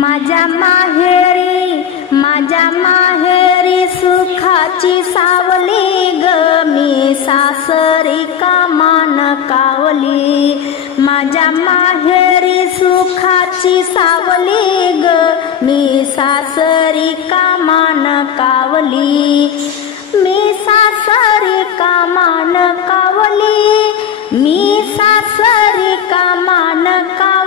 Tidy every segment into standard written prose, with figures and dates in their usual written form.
माझ्या माहेरी सुखाची सावली ग, मी सासरी कामान कावली। माझ्या माहेरी सुखाची सावली ग, मी सासरी कामान कावली। मी सासरी कामान कावली, मी सासरी कामान कावली।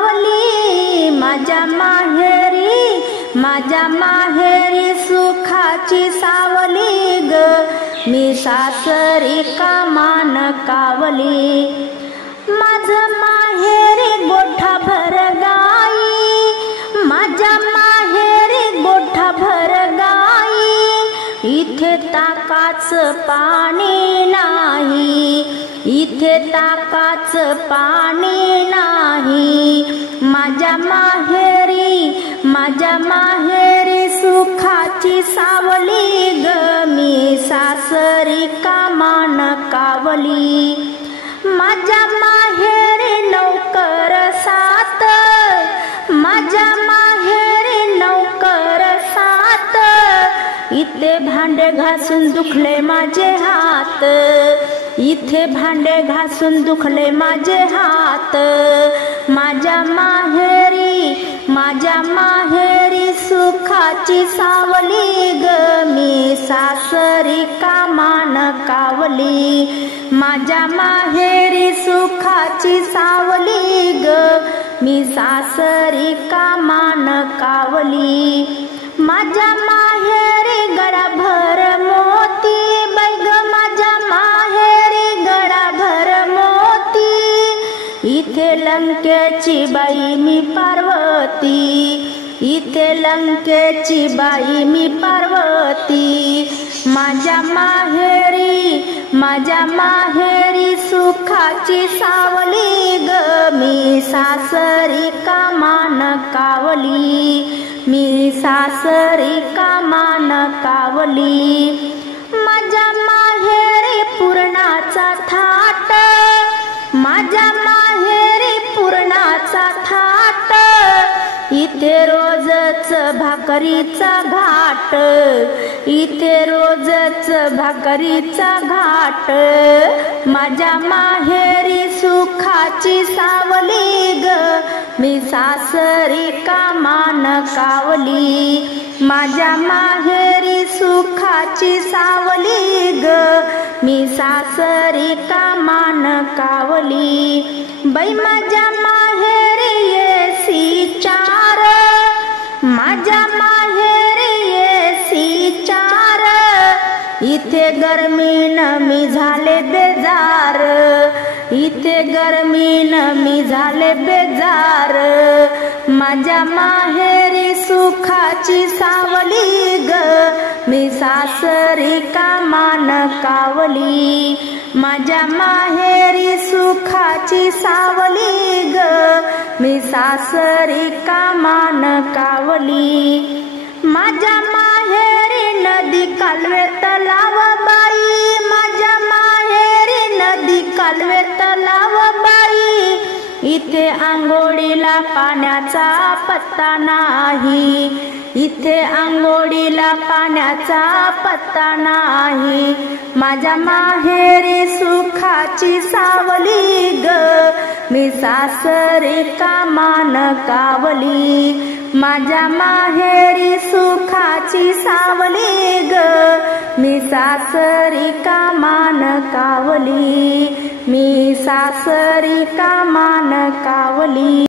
माझ्या माहेरी सुखाची सावली ग, मी सासरी कामान कावली। माझं माहेरी गोठा भर गाई, माझ्या माहेरी गोठा भर गाई। इथे ताकाचं पाणी नाही, इथे ताकाचं पाणी नाही। माझ्या माहेरी सुखाची सावली ग, मी सासरी कामान कावली। माझ्या माहेरी नौकर सात, माझ्या माहेरी नौकर सात। इथे भांडे घासून दुखले माझे हात, इथे भांडे घासून दुखले माझे हात। माझ्या माहेरी सुखाची सावली ग, मी सासरी कामान कावली। माझ्या माहेरी सुखाची सावली ग, मी सासरी कामान कावली। माझ्या माहेरी गडाभर मोती, बैग माझ्या माहेरी गडाभर मोती। इथे लंकेची बाई मी पार्वती, इथे लंकेची बाई मी पार्वती। माझ्या माहेरी सुखाची सावली ग, मी सासरी कामान कावली। मी सासरी कामान कावली। माझ्या माहेरी पुरणाचा थाट, माझ्या माहेरी पुरणाचा थाट। इथे रोजच भाकरीचा घाट, इथे रोजच भाकरीचा घाट। माझ्या माहेरी सुखाची सावली ग, मी सासरी कामान कावली। माझ्या माहेरी सुखाची सावली ग, मी सासरी कामान कावली। बाई माझ्या माहेरी एसी चार, माझ्या माहेरी एसी चार। इथे गर्मीनं मी झाले बेजार, इथे गर्मीनं मी झाले बेजार। माझ्या माहेरी सुखाची सावली ग, मी सासरी कामान कावली। माझ्या माहेरी सुखाची सावली ग, मी सासरी कामान कावली। माझ्या माहेरी नदी कालवे तलाव बाई, माझ्या माहेरी नदी कालवे तलाव बाई। इथे आंघोळीला पाण्याचा पत्ता नाही, इथे आंघोळीला पाण्याचा पत्ता नाही। माझ्या माहेरी सुखाची सावली ग, मी सासरी कामान कावली। माझ्या माहेरी सुखाची सावली ग, मी सासरी कामान कावली। मी सासरी कामान कावली।